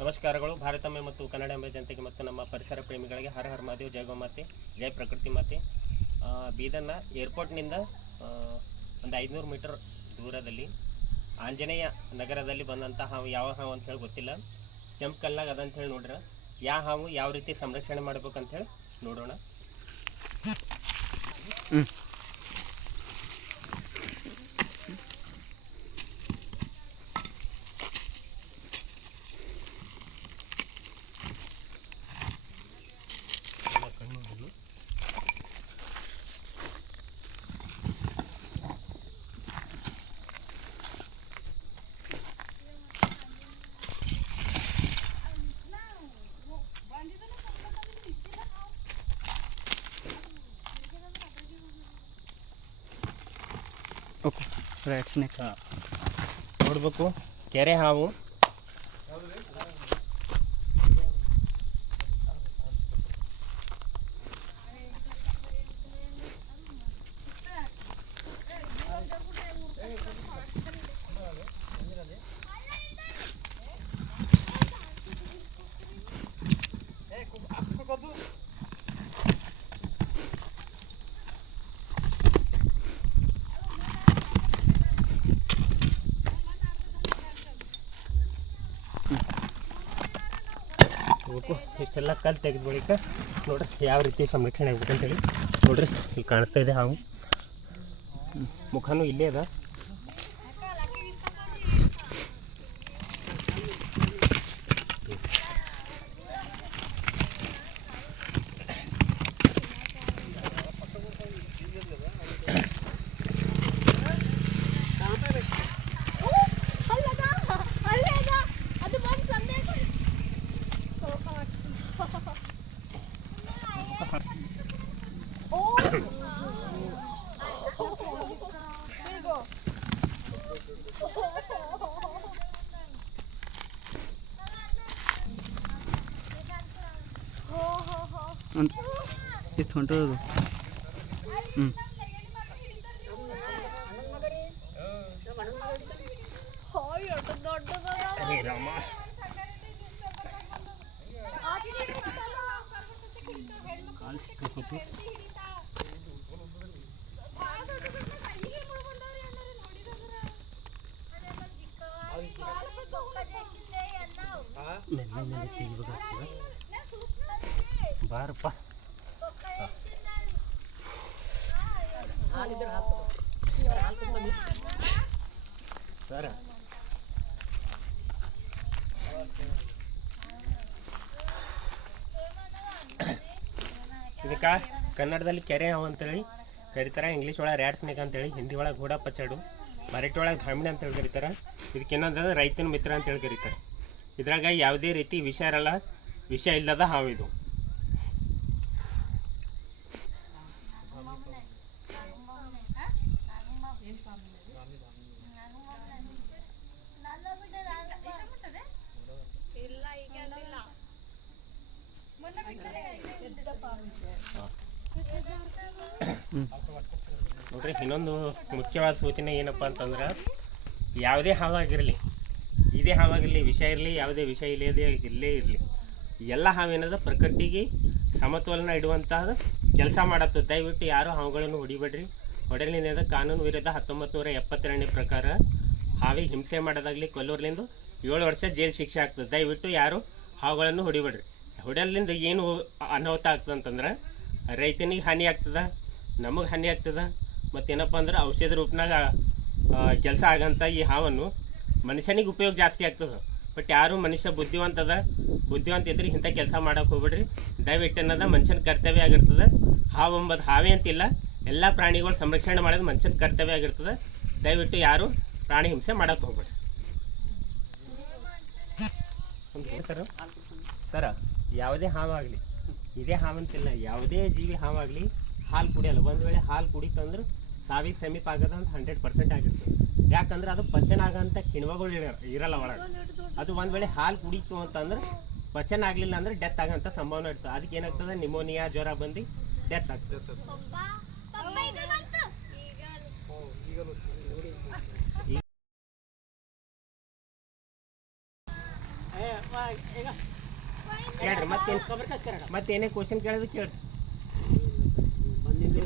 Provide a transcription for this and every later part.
ನಮಸ್ಕಾರಗಳು. ಭಾರತಾಂಬೆ ಮತ್ತು ಕನ್ನಡಾಂಬೆ ಜನತೆಗೆ ಮತ್ತು ನಮ್ಮ ಪರಿಸರ ಪ್ರೇಮಿಗಳಿಗೆ ಹರ ಹರ ಮಹಾದೇವ್ ಜಯ ಗೋಮಾತೆ ಜಯ ಪ್ರಕೃತಿ ಮಾತೆ. ಬೀದರ್ನ ಏರ್ಪೋರ್ಟ್ನಿಂದ ಒಂದು ಐದುನೂರು ಮೀಟರ್ ದೂರದಲ್ಲಿ, ಆಂಜನೇಯ ನಗರದಲ್ಲಿ ಬಂದಂಥ ಹಾವು ಯಾವ ಹಾವು ಅಂಥೇಳಿ ಗೊತ್ತಿಲ್ಲ. ಕೆಂಪು ಕಲ್ಲಾಗ ಅದಂಥೇಳಿ ನೋಡ್ರ. ಯಾವ ಹಾವು ಯಾವ ರೀತಿ ಸಂರಕ್ಷಣೆ ಮಾಡ್ಬೇಕಂತ ಹೇಳಿ ನೋಡೋಣ. Rat snake. ನೋಡ್ಬೇಕು. ಕೆರೆ ಹಾವು. ನೋಡ್ಬೇಕು ಇಷ್ಟೆಲ್ಲ ಕಲ್ಲು ತೆಗೆದ ಬಳಿಕ ನೋಡ್ರಿ ಯಾವ ರೀತಿ ಸಂರಕ್ಷಣೆ ಆಗ್ಬೇಕಂತೇಳಿ. ನೋಡ್ರಿ, ಇಲ್ಲಿ ಕಾಣಿಸ್ತಾ ಇದೆ ಹಾವು. ಮುಖನೂ ಇಲ್ಲೇ ಅದ ಅಲ್ಲದ ಅಲ್ಲೇ ಅದ ಅದು ಬಂದು ಸಂದೇಶ ಓ ಒಂದು ಇತ್ತು ಹೊಂಟೋದು ಹ್ಞೂ ಮೆಲ್ಲ ಬಾರಪ್ಪ. ಸರ. ಇದಕ್ಕೆ ಕನ್ನಡದಲ್ಲಿ ಕೆರೆ ಹಾವು ಅಂತೇಳಿ, ಕರೀತಾರೆ ಇಂಗ್ಲೀಷ್ ಒಳಗೆ ರ್ಯಾಟ್ ಸ್ನೇಕ್ ಅಂತೇಳಿ, ಹಿಂದಿ ಒಳಗೆ ಘೋಡಾ ಪಚಾಡು ಮರಾಠಿ ಒಳಗೆ ಅಂತ ಅಂತೇಳಿ ಕರೀತಾರೆ, ಇದಕ್ಕೆ ಏನಂದ್ರೆ ರೈತನ ಮಿತ್ರ ಅಂತೇಳಿ ಕರೀತಾರೆ. ಇದ್ರಾಗ ಯಾವುದೇ ರೀತಿ ವಿಷ ಇರಲ್ಲ, ವಿಷ ಇಲ್ಲದ ಹಾವು ಇದು ಇಲ್ಲ ಈಗ ಇಲ್ಲ ನೋಡ್ರಿ, ಇನ್ನೊಂದು ಮುಖ್ಯವಾದ ಸೂಚನೆ ಏನಪ್ಪ ಅಂತಂದ್ರೆ, ಯಾವುದೇ ಹಾವಾಗಿರಲಿ, ಇದೇ ಹಾವಾಗಿರಲಿ ವಿಷ ಇರಲಿ, ಯಾವುದೇ ವಿಷ ಇಲ್ಲದೇ ಇಲ್ಲೇ ಇರಲಿ, ಎಲ್ಲ ಹಾವೇನದ ಪ್ರಕೃತಿಗೆ ಸಮತೋಲನ ಇಡುವಂತಹ ಕೆಲಸ ಮಾಡತ್ತು. ದಯವಿಟ್ಟು ಯಾರು ಹಾವುಗಳನ್ನು ಹೊಡಿಬೇಡ್ರಿ. ಹೊಡೆಲಿಂದ ಕಾನೂನು ವಿರುದ್ಧ ಹತ್ತೊಂಬತ್ತು ನೂರ ಎಪ್ಪತ್ತೆರಡನೇ ಪ್ರಕಾರ ಹಾವಿ ಹಿಂಸೆ ಮಾಡೋದಾಗಲಿ ಕೊಲ್ಲೂರ್ಲಿಂದ ಏಳು ವರ್ಷ ಜೈಲು ಶಿಕ್ಷೆ ಆಗ್ತದೆ. ದಯವಿಟ್ಟು ಯಾರು ಹಾವುಗಳನ್ನು ಹೊಡಿಬೇಡ್ರಿ. ಹೊಡೆಯಲಿಂದ ಏನು ಅನಾಹುತ ಆಗ್ತದೆ ಅಂತಂದ್ರೆ, ರೈತನಿಗೆ ಹಾನಿ ಆಗ್ತದೆ ನಮಗೆ ಹಾನಿ ಆಗ್ತದೆ, ಮತ್ತೇನಪ್ಪ ಅಂದ್ರೆ ಔಷಧ ರೂಪನಾಗ ಕೆಲಸ ಆಗಂಥ ಈ ಹಾವನ್ನು ಮನುಷ್ಯನಿಗೆ ಉಪಯೋಗ ಜಾಸ್ತಿ ಆಗ್ತದೆ. ಬಟ್ ಯಾರು ಮನುಷ್ಯ ಬುದ್ಧಿವಂತ ಅದ ಬುದ್ಧಿವಂತ ಇದ್ರೆ ಇಂಥ ಕೆಲಸ ಮಾಡೋಕೆ ಹೋಗ್ಬಿಡ್ರಿ. ದಯವಿಟ್ಟು ಅನ್ನೋದ ಮನುಷ್ಯನ ಕರ್ತವ್ಯ ಆಗಿರ್ತದೆ. ಹಾವು ಎಂಬುದು ಹಾವೇ ಅಂತಿಲ್ಲ, ಎಲ್ಲ ಪ್ರಾಣಿಗಳು ಸಂರಕ್ಷಣೆ ಮಾಡೋದು ಮನುಷ್ಯನ ಕರ್ತವ್ಯ ಆಗಿರ್ತದೆ. ದಯವಿಟ್ಟು ಯಾರು ಪ್ರಾಣಿ ಹಿಂಸೆ ಮಾಡೋಕೆ ಹೋಗ್ಬೇಡ್ರಿ. ಸರ. ಸರ್, ಯಾವುದೇ ಹಾವಾಗಲಿ, ಇದೇ ಹಾವಂತಿಲ್ಲ, ಯಾವುದೇ ಜೀವಿ ಹಾವಾಗಲಿ ಹಾಲು ಕುಡಿಯಲ್ಲ ಒಂದು ವೇಳೆ ಹಾಲು ಕುಡಿತಂದ್ರೆ ಸಾವಿಗೆ ಸಮೀಪ ಆಗೋದು ಅಂತ ಹಂಡ್ರೆಡ್ ಪರ್ಸೆಂಟ್ ಆಗಿರ್ತದೆ ಯಾಕಂದ್ರೆ ಅದು ಪಚನ ಆಗೋಂಥ ಕಿಣ್ವಗಳು ಇರ ಇರಲ್ಲ ಒಳಗೆ. ಅದು ಒಂದು ವೇಳೆ ಹಾಲು ಕುಡಿತು ಅಂತಂದ್ರೆ ಪಚನ ಆಗಲಿಲ್ಲ ಅಂದ್ರೆ ಡೆತ್ ಆಗೋಂಥ ಸಂಭವನ ಇರ್ತದೆ ಅದಕ್ಕೆ ಏನಾಗ್ತದೆ? ನಿಮೋನಿಯಾ ಜ್ವರ ಬಂದು ಡೆತ್ ಆಗ್ತದೆ. ಹೇಳ್ರಿ ಮತ್ತೇನು ಮತ್ತೇನೇ ಕ್ವಶನ್ ಕೇಳೋದು ಕೇಳ್ರಿ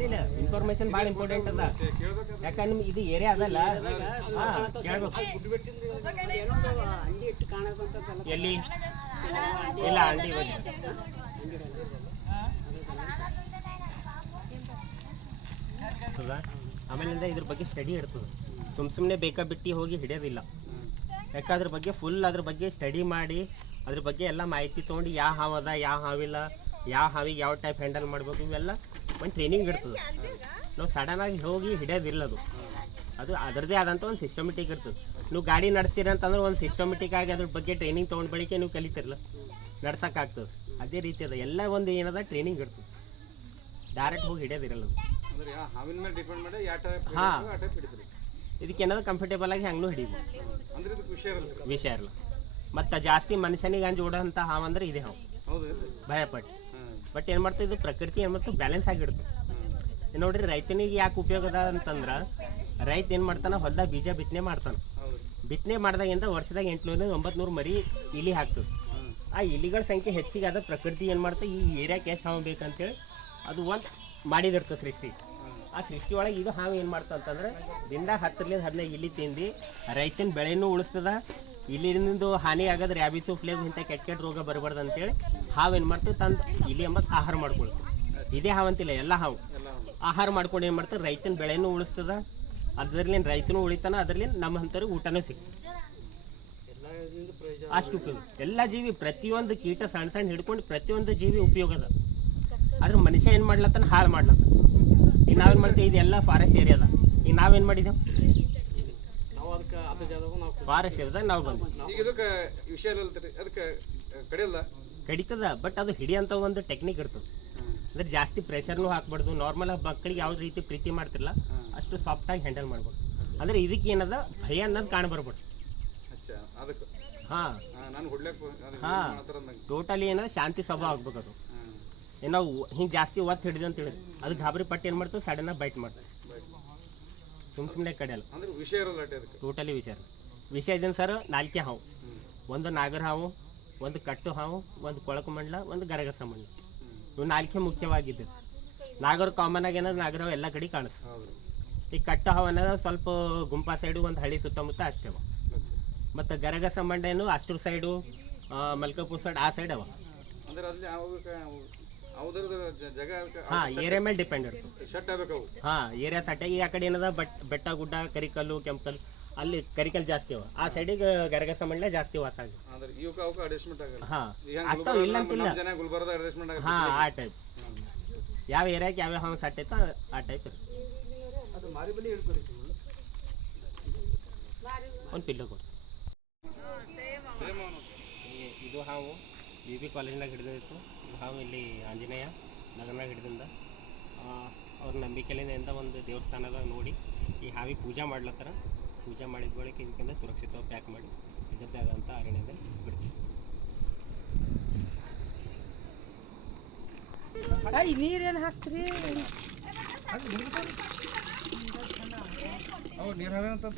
ಇಲ್ಲ ಇನ್ಫಾರ್ಮೇಶನ್ ಭಾಳ ಇಂಪಾರ್ಟೆಂಟ್ ಅದ. ಯಾಕಂದ್ರೆ ನಿಮ್ಗೆ ಇದು ಏರಿಯಾ ಅದಲ್ಲ. ಎಲ್ಲಿ? ಇಲ್ಲ ಅಂಡಿ ಆಮೇಲಿಂದ ಇದ್ರ ಬಗ್ಗೆ ಸ್ಟಡಿ ಇರ್ತದೆ. ಸುಮ್ ಸುಮ್ಮನೆ ಬೇಕಾ ಬಿಟ್ಟು ಹೋಗಿ ಹಿಡಿಯೋದಿಲ್ಲ. ಯಾಕಂದ್ರ ಬಗ್ಗೆ ಫುಲ್ ಅದ್ರ ಬಗ್ಗೆ ಸ್ಟಡಿ ಮಾಡಿ, ಅದ್ರ ಬಗ್ಗೆ ಎಲ್ಲ ಮಾಹಿತಿ ತೊಗೊಂಡು ಯಾವ ಹಾವು ಅದ ಯಾವ ಹಾವಿಲ್ಲ ಯಾವ ಹಾವಿಗೆ ಯಾವ ಟೈಪ್ ಹ್ಯಾಂಡಲ್ ಮಾಡ್ಬೇಕು, ಇವೆಲ್ಲ ಒಂದು ಟ್ರೈನಿಂಗ್ ಇರ್ತದೆ. ನಾವು ಸಡನ್ನಾಗಿ ಹೋಗಿ ಹಿಡಿಯೋದಿಲ್ಲ ಅದು ಅದು ಅದರದೇ ಆದಂಥ ಒಂದು ಸಿಸ್ಟಮೆಟಿಕ್ ಇರ್ತದೆ. ನೀವು ಗಾಡಿ ನಡೆಸ್ತೀರ ಅಂತಂದ್ರೆ ಒಂದು ಸಿಸ್ಟಮೆಟಿಕ್ ಆಗಿ ಅದ್ರ ಬಗ್ಗೆ ಟ್ರೈನಿಂಗ್ ತೊಗೊಂಡು ಬಳಿಕೆ ನೀವು ಕಲಿತಿರಲ್ಲ ನಡ್ಸೋಕ್ಕಾಗ್ತದೆ ಅದೇ ರೀತಿ ಅದ. ಎಲ್ಲ ಒಂದು ಏನದ? ಟ್ರೈನಿಂಗ್ ಇರ್ತದೆ. ಡೈರೆಕ್ಟ್ ಹೋಗಿ ಹಿಡಿಯೋದಿರಲ್ಲ ಅದು. ಹಾಂ. ಇದಕ್ಕೆ ಏನಾದ್ರು ಕಂಫರ್ಟೇಬಲ್ ಆಗಿ ಹಂಗೂ ಹಿಡಿಬೋದು. ವಿಷಯ ಇರಲ್ಲ ಮತ್ತು ಜಾಸ್ತಿ ಮನುಷ್ಯನಿಗೆ ಅಂಜು ಓಡೋ ಅಂತ ಹಾವಂದ್ರೆ ಇದೆ ಹಾವು. ಭಯಪಟ್ಟು. ಬಟ್ ಏನು ಮಾಡ್ತಾ ಇದು ಪ್ರಕೃತಿ ಏನು ಮಾಡ್ತು? ಬ್ಯಾಲೆನ್ಸ್ ಆಗಿಡ್ತು. ನೋಡ್ರಿ ರೈತನಿಗೆ ಯಾಕೆ ಉಪಯೋಗ ಅದ ಅಂತಂದ್ರೆ ರೈತ ಏನು ಮಾಡ್ತಾನೆ? ಹೊಲ್ದಾಗ ಬೀಜ ಬಿತ್ತನೆ ಮಾಡ್ತಾನೆ. ಬಿತ್ತನೆ ಮಾಡಿದಾಗಿಂದ ವರ್ಷದಾಗ ಎಂಟುನೂರಿಂದ ಒಂಬತ್ತು ಮರಿ ಇಲಿ ಹಾಕ್ತದೆ. ಆ ಇಲಿಗಳ ಸಂಖ್ಯೆ ಹೆಚ್ಚಿಗೆ ಆದ ಪ್ರಕೃತಿ ಏನು ಮಾಡ್ತಾ ಈ ಏರಿಯಾಕ್ಕೆ ಎಷ್ಟು ಹಾವು ಬೇಕಂತೇಳಿ ಅದು ಒಂದು ಮಾಡಿದಿರ್ತದೆ ಸೃಷ್ಟಿ. ಆ ಸೃಷ್ಟಿ ಒಳಗೆ ಇದು ಹಾವು ಏನು ಮಾಡ್ತಾ ಅಂತಂದ್ರೆ ದಿನ ಹತ್ತರಿಂದ ಹದಿನೈದು ಇಲಿ ತಿಂದು ರೈತನ ಬೆಳೆನೂ ಉಳಿಸ್ತದ ಇಲ್ಲಿಂದು ಹಾನಿ ಆಗದ್ ರ್ಯಾಬಿಸು ಫ್ಲೇಗ್ ಇಂಥ ಕೆಟ್ಟ ಕೆಟ್ಟ ರೋಗ ಬರಬಾರ್ದು ಅಂತೇಳಿ ಹಾವು ಏನು ಮಾಡ್ತದೆ ತಂದು ಇಲಿ ಎಂಬತ್ತು ಆಹಾರ ಮಾಡ್ಕೊಳ್ತೀವಿ ಇದೇ ಹಾವು ಅಂತಿಲ್ಲ ಎಲ್ಲ ಹಾವು. ಆಹಾರ ಮಾಡ್ಕೊಂಡು ಏನು ಮಾಡ್ತಾರೆ ರೈತನ ಬೆಳೆನೂ ಉಳಿಸ್ತದ. ಅದರ್ಲಿಂದ ರೈತನು ಉಳಿತಾನ ಅದರ್ಲಿಂದ ನಮ್ಮ ಅಂಥವ್ರಿಗೆ ಊಟನೂ ಸಿಗ್ತದೆ. ಅಷ್ಟು ಉಪಯೋಗ. ಎಲ್ಲ ಜೀವಿ ಪ್ರತಿಯೊಂದು ಕೀಟ ಸಣ್ಣ ಸಣ್ಣ ಹಿಡ್ಕೊಂಡು ಪ್ರತಿಯೊಂದು ಜೀವಿ ಉಪಯೋಗ ಅದ. ಆದ್ರೆ ಮನುಷ್ಯ ಏನು ಮಾಡ್ಲತ್ತಾನ? ಹಾಳು ಮಾಡ್ಲತ್ತ ಈಗ ನಾವೇನು ಮಾಡ್ತೀವಿ? ಇದೆಲ್ಲ ಫಾರೆಸ್ಟ್ ಏರಿಯಾದ ಈಗ ನಾವೇನು ಮಾಡಿದೆವು? ಫಾರೆಸ್ಟ್ ಏರಿಯಾದಾಗ ನಾವು ಬಂದ್ವಿ. ಈಗ ಇದಕ್ಕೆ ವಿಷಯ ಅದಕ್ಕೆ ಕಡಿಯಲ್ಲ? ಕಡಿತದ ಬಟ್ ಅದು ಹಿಡಿಯಂತ ಒಂದು ಟೆಕ್ನಿಕ್ ಇರ್ತದೆ. ಅಂದ್ರೆ ಜಾಸ್ತಿ ಪ್ರೆಷರ್ನು ಹಾಕ್ಬಾರ್ದು ನಾರ್ಮಲ್ ಮಕ್ಕಳಿಗೆ ಯಾವ್ದು ರೀತಿ ಪ್ರೀತಿ ಮಾಡ್ತಿರಲ್ಲ ಅಷ್ಟು ಸಾಫ್ಟ್ ಆಗಿ ಹ್ಯಾಂಡಲ್ ಮಾಡ್ಬೋದು. ಅಂದ್ರೆ ಇದಕ್ಕೆ ಏನದ ಭಯ ಅನ್ನೋದು ಕಾಣ್ ಬರ್ಬೋದು ಹಾಂ. ಟೋಟಲಿ ಏನದ ಶಾಂತಿ ಸ್ವಭಾವ ಆಗ್ಬೇಕು ಅದು ಏನೋ ಹಿಂಗೆ ಜಾಸ್ತಿ ಒತ್ತು ಹಿಡಿದು ಅಂತ ಹೇಳಿದ್ರು ಅದು ಗಾಬರಿ ಪಟ್ಟು ಏನು ಮಾಡ್ತದೆ ಸಡನ್ನಾಗಿ ಬೈಟ್ ಮಾಡ್ತದೆ. ಸುಮ್ ಸುಮ್ಮನೆ ಕಡೆಯಲ್ಲ ಅಂದ್ರೆ ವಿಷಯ ಇರಲ್ಲ ಅಟ್ಟೆ ಅದಕ್ಕೆ. ಟೋಟಲಿ ವಿಷಯ ವಿಷಯ ಇದೇನು ಸರ್ ನಾಲ್ಕೆ ಹಾವು. ಒಂದು ನಾಗರ ಹಾವು ಒಂದು ಕಟ್ಟು ಹಾವು ಒಂದು ಕೊಳಕು ಮಂಡಲ ಒಂದು ಗರಗಸ ಮಂಡಲ. ಇವು ನಾಲ್ಕೆ ಮುಖ್ಯವಾಗಿದ್ದು. ನಾಗರ ಕಾಮನ್ ಆಗಿ ಏನಾದ್ರು ನಾಗರ ಹಾವು ಎಲ್ಲ ಕಡೆ ಕಾಣಿಸ್ತದೆ ಈ ಕಟ್ಟು ಹಾವು ಅನ್ನೋದು ಸ್ವಲ್ಪ ಗುಂಪಾ ಸೈಡು ಒಂದು ಹಳ್ಳಿ ಸುತ್ತಮುತ್ತ ಅಷ್ಟೇ ಅವ. ಮತ್ತು ಗರಗಸ ಮಂಡೇನು ಅಷ್ಟೂರು ಸೈಡು ಮಲ್ಕಪುರ್ ಸೈಡ್ ಆ ಸೈಡ್ ಅವ. ಅಂದ್ರೆ ಹಾಂ ಏರಿಯಾ ಮೇಲೆ ಡಿಪೆಂಡ್ ಇರ್ತದೆ ಹಾಂ ಏರಿಯಾ ಸಟ್ಟಾಗಿ ಆ ಕಡೆ ಏನದ ಬಟ್ ಬೆಟ್ಟ ಗುಡ್ಡ ಕರಿಕಲ್ಲು ಕೆಂಪಲ್ ಅಲ್ಲಿ ಕರಿಕಲ್ ಜಾಸ್ತಿ ಅವ. ಆ ಸೈಡಿಗೆ ಗರಗಸ ಮಣ್ಣೆ ಜಾಸ್ತಿ ವಾಸ ಆಗಿ ಹಾ ಆಗ್ತಾವ ಇಲ್ಲ ಅಂತಿಲ್ಲ. ಹಾಂ ಆ ಟೈಪ್ ಯಾವ ಏರಿಯಾಕ್ಕೆ ಯಾವ ಹಾವು ಸಟ್ ಐತೋ ಆ ಟೈಪ್ ಒಂದು ಪಿಲ್ಲೋ ಕೊಡ್ತೀವಿ ಇದು ಹಾವು ಬಿ ಬಿ ಕಾಲೇಜ್ನಾಗ ಹಿಡಿದಿತ್ತು ಹಾವು ಇಲ್ಲಿ ಆಂಜನೇಯ ನಗರನಾಗ ಹಿಡಿದಿಂದ ಅವ್ರ ನಂಬಿಕೆಲಿಂದ ಒಂದು ದೇವಸ್ಥಾನದಾಗ ನೋಡಿ ಈ ಹಾವಿ ಪೂಜೆ ಮಾಡ್ಲತ್ತಾರ. ಪೂಜೆ ಮಾಡಿದ ಬಳಿಕ ಇದಕ್ಕಿಂತ ಸುರಕ್ಷಿತವಾಗಿ ಪ್ಯಾಕ್ ಮಾಡಿ ಇದರದೇ ಆದಂಥ ಅರಣ್ಯದಲ್ಲಿ ಬಿಡ್ತೀವಿ. ನೀರೇನು ಹಾಕ್ತೀರಿ?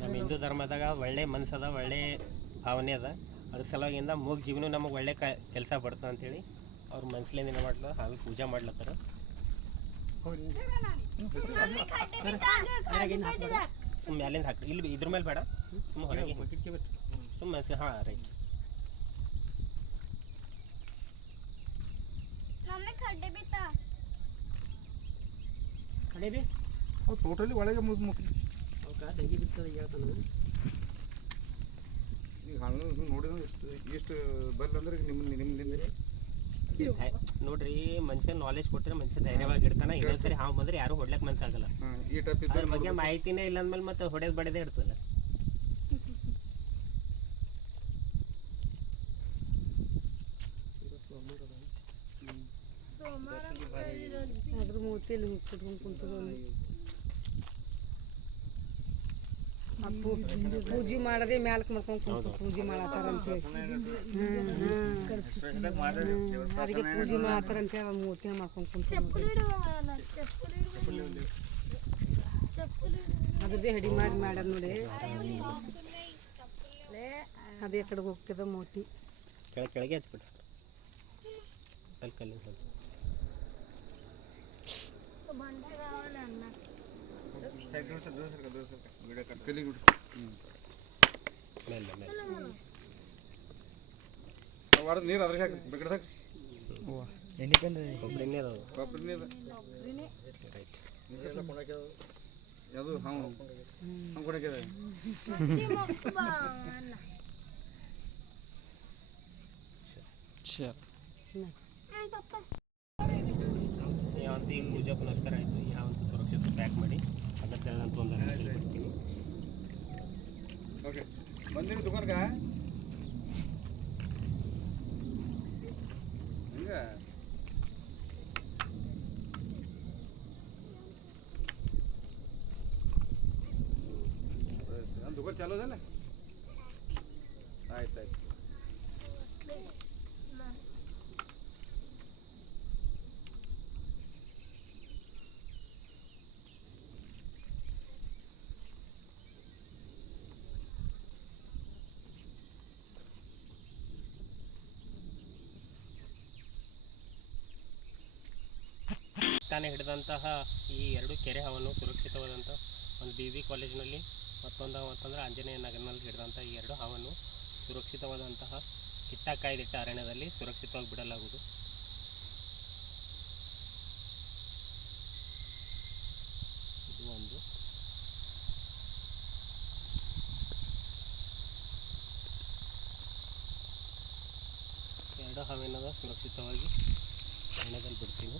ನಮ್ಮ ಹಿಂದೂ ಧರ್ಮದಾಗ ಒಳ್ಳೆ ಮನಸ್ಸದ ಒಳ್ಳೆ ಭಾವನೆ ಅದ. ಅದ್ರ ಸಲುವಾಗಿಂದ ಮೂಗ್ ಜೀವನ ನಮಗೆ ಒಳ್ಳೆ ಕ ಕೆಲಸ ಬರ್ತದೆ ಅಂತೇಳಿ ಅವ್ರ ಮನ್ಸ್ಲಿಂದ ಏನು ಮಾಡ್ಲತ್ತಾರ ಹಾವಿ ಪೂಜೆ ಮಾಡ್ಲತ್ತಾರ ಸುಮ್ಮನೆ ಅಲ್ಲಿಂದ ಹಾಕಿ ಇಲ್ಲಿ ಇದ್ರ ಮೇಲೆ ಬೇಡ ಸುಮ್ಮ ಹೊರಗೆ ಸುಮ್ಮನೆ ಹಾಂ ರೈಟ್ ಮಮ್ಮಿ ಖಡ್ಡೆ ಬಿತ್ತಾ ಅವು ಟೋಟಲಿ ಒಳಗೆ ಮುಗ್ ಮುಕ್ ಈಗ ಹಂಗೆ ನೋಡಿದ್ರೆ ಎಷ್ಟು ಎಷ್ಟು ಬಲ್ಲ ಅಂದ್ರೆ ನಿಮ್ಮ ನಿಮ್ಮಿಂದ ಧೈ- ನೋಡ್ರಿ ಮನುಷ್ಯ ನಾಲೆಜ್ ಕೊಟ್ಟರೆ ಮನುಷ್ಯ ಧೈರ್ಯವಾಗಿರ್ತಾನೆ. ಇನ್ನೊಂದ್ಸರಿ ಹಾವು ಬಂದ್ರೆ ಯಾರು ಹೊಡ್ಲಕ್ ಮನ್ಸಾಗಲ್ಲ ಈ ಟೈಪ್ ಅದ್ರ ಬಗ್ಗೆ ಮಾಹಿತಿನೇ ಇಲ್ಲ ಅಂದ್ಮೇಲೆ ಮತ್ತೆ ಹೊಡೆದ್ ಬಡದೇ ಇರ್ತದಲ್ಲ. ಅದ್ರ ಮೂತಿಯಲ್ಲಿ ಕುಟ್ಕೊಂಡು ಕುಂತದ ಪೂಜೆ ಮಾಡದೆ ಮ್ಯಾಲಕ್ ಮಾಡ್ಕೊಂಡು ಕುಂತು ಪೂಜೆ ಮಾಡತ್ತಾರ ಅಂತೇಳಿ ಅದಕ್ಕೆ ಪೂಜೆ ಮಾಡತ್ತಾರ ಅಂತೇಳಿ ಮೂತಿನ ಮಾಡ್ಕೊಂಡು ಕುಂತು. ಅದ್ರದ್ದೇ ಹಡಿ ಮಾಡಿ ಮಾಡ್ಯಾರ ನೋಡಿ. ಅದೇ ಕಡೆ ಹೋಗ್ತದ ಮೋಟಿ ಕೆಳಗೆ ಕೆಳಗೆ ಹಚ್ಬಿಟ್ಟು ಸರ್. ಅಲ್ಲಿ ಕಲ್ಲಿಂದ ಹಚ್ಚಿ. ನೀರು ಅದ್ರಾಗ ಹಾಕಿ ಬೇಕಾದಾಗ ಕೊಬ್ಬರಿ ನೀರು ಕೊಬ್ಬರಿ ನೀರು ಯಾವುದು ಹಾವು ಹಾವು ಕೊಡಕ್ಕೆ ಚಲೋ ಯಾವಂತೂ ಈಗ ಪೂಜಾ ಪುನಸ್ಕಾರ ಆಯಿತು ಯಾವಂತೂ ಸುರಕ್ಷಿತ ಪ್ಯಾಕ್ ಮಾಡಿ. ಅದಕ್ಕೆ ಅಂತ ಒಂದು ಅಂಗಡಿಯಲ್ಲಿ ಬಿಡ್ತೀನಿ ಓಕೆ ಬಂದಿನಿ ದುಕಾನ್ಗ ಹಂಗ. ನಮ್ಮ ದುಕಾನ್ ಚಾಲು ಅದಲ್ಲ ತಾನೇ ಹಿಡಿದಂತಹ ಈ ಎರಡು ಕೆರೆ ಹಾವನ್ನು ಸುರಕ್ಷಿತವಾದಂಥ ಒಂದು ಬಿ ಬಿ ಕಾಲೇಜಿನಲ್ಲಿ ಮತ್ತೊಂದು ಮತ್ತಂದ್ರೆ ಆಂಜನೇಯ ನಗರನಲ್ಲಿ ಹಿಡಿದಂಥ ಈ ಎರಡು ಹಾವನ್ನು ಸುರಕ್ಷಿತವಾದಂತಹ ಚಿಟ್ಟ ಕಾಯ್ದಿಟ್ಟ ಅರಣ್ಯದಲ್ಲಿ ಸುರಕ್ಷಿತವಾಗಿ ಬಿಡಲಾಗುವುದು. ಇದು ಒಂದು. ಎರಡು ಹಾವೇನದ ಸುರಕ್ಷಿತವಾಗಿ ಅರಣ್ಯದಲ್ಲಿ ಬಿಡ್ತೀನಿ.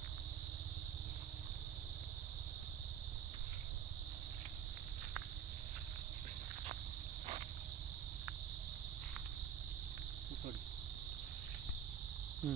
ಹ್ಞೂ